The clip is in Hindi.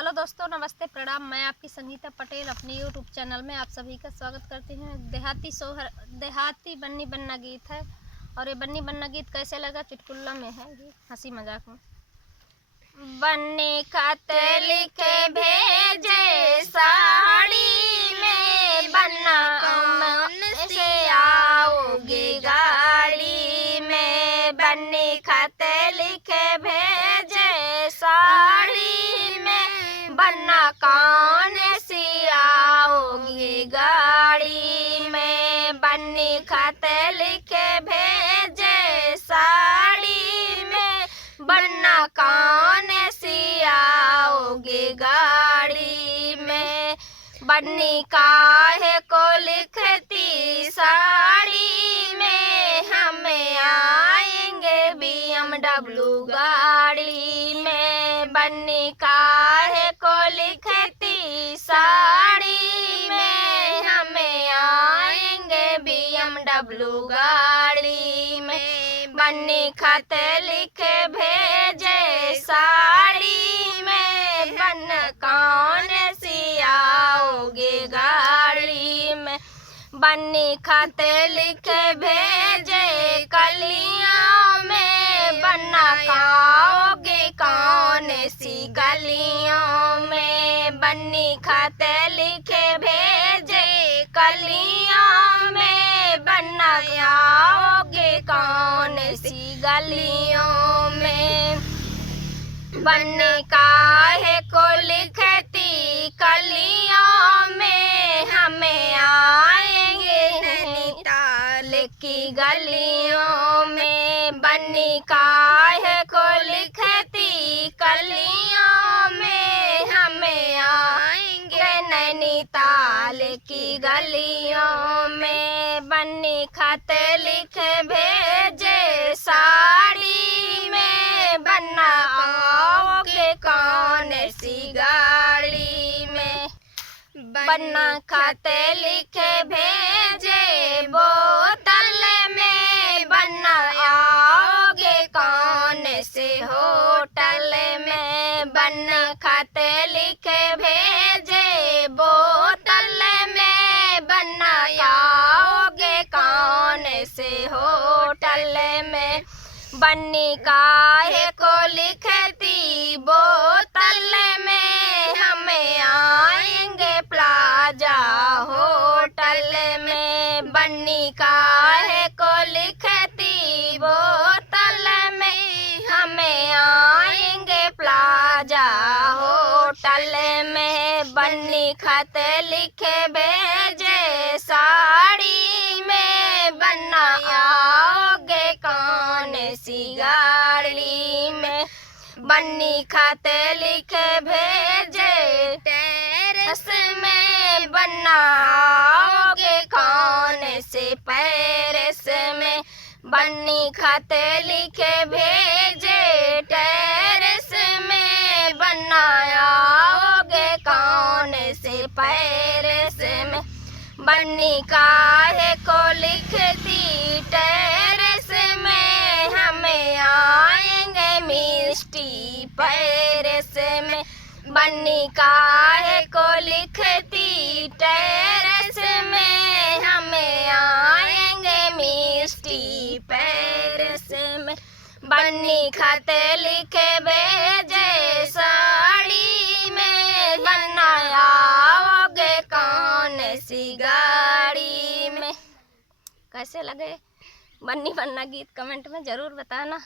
हेलो दोस्तों, नमस्ते, प्रणाम। मैं आपकी संगीता पटेल अपने यूट्यूब चैनल में आप सभी का स्वागत करती हूँ। देहाती बन्नी बन्ना गीत है। और ये बन्नी बन्ना गीत कैसे लगा, चुटकुला में है, ये हंसी मजाक में। बन्नी खत लिखे भेजे साड़ी में, बन्ना कौन से आओगी गाड़ी में। बन्नी खत लिखे भेजे साड़ी में, बन्ना कौन सी आओगी गाड़ी में। बन्नी खत लिखे भेजे साड़ी में, बन्ना कौन सी आओगी गाड़ी में। बन्नी काहे को लिखती साड़ी में, हमें आएंगे BMW गाड़ी में। बन्नी काहे को लिखती साड़ी में, हमें आएंगे BMW गाड़ी में। बन्नी खत लिखे भेजे साड़ी में, बन्ना कौन सी आओगे गाड़ी में। बन्नी खत लिखे भेजे कलियों में, बन्ना खाओगे कौन सी गलियों में। बन्नी खत लिखे भेजे कलियों में, बन्ना खाओगे कौन सी गलियों में। बन्नी काहे को लिखती कलियों में, हमें आएंगे नैनीताल की गलियों में। बन्नी काहे को लिखती कलियों में, हमें आएंगे नैनीताल की गलियों में। बन्नी खत लिखे भेजे साड़ी में, बन्ना आओगे कौन सी गाड़ी में। बन्ना खत लिखे भेजे बोतल में, बन्ना आओगे कौन से होटल में। बन्ना खत लिखे भेजे बोतल में, बन्ना आओगे कौन से होटल में। बन्नी काहे को लिखती बोतल में, हमें आएंगे प्लाजा होटल में। बन्नी काहे को लिखती बोतल में, हमें आएंगे प्लाजा होटल में। बन्नी खत लिखे भेजे साड़ी में, बन्ना आओगे कौन सी गाड़ी में। बन्नी खत लिखे भेजे टेरेस में, बन्ना आओगे कौन से पेरिस में। बन्नी खत लिखे भेजे टेरेस में, बन्ना आओगे कौन से पेरिस में। बन्नी काहे को लिखती टेरेस में, हमें आएंगे मिस्टी पेरिस में। बन्नी काहे को लिखती टेरेस में, हमें आएंगे मिस्टी पेरिस में। बन्नी खत लिखे भेजे साड़ी में, बन्ना आओगे कौन सी गाड़ी में। कैसे लगे बन्नी बन्ना गीत कमेंट में ज़रूर बताना।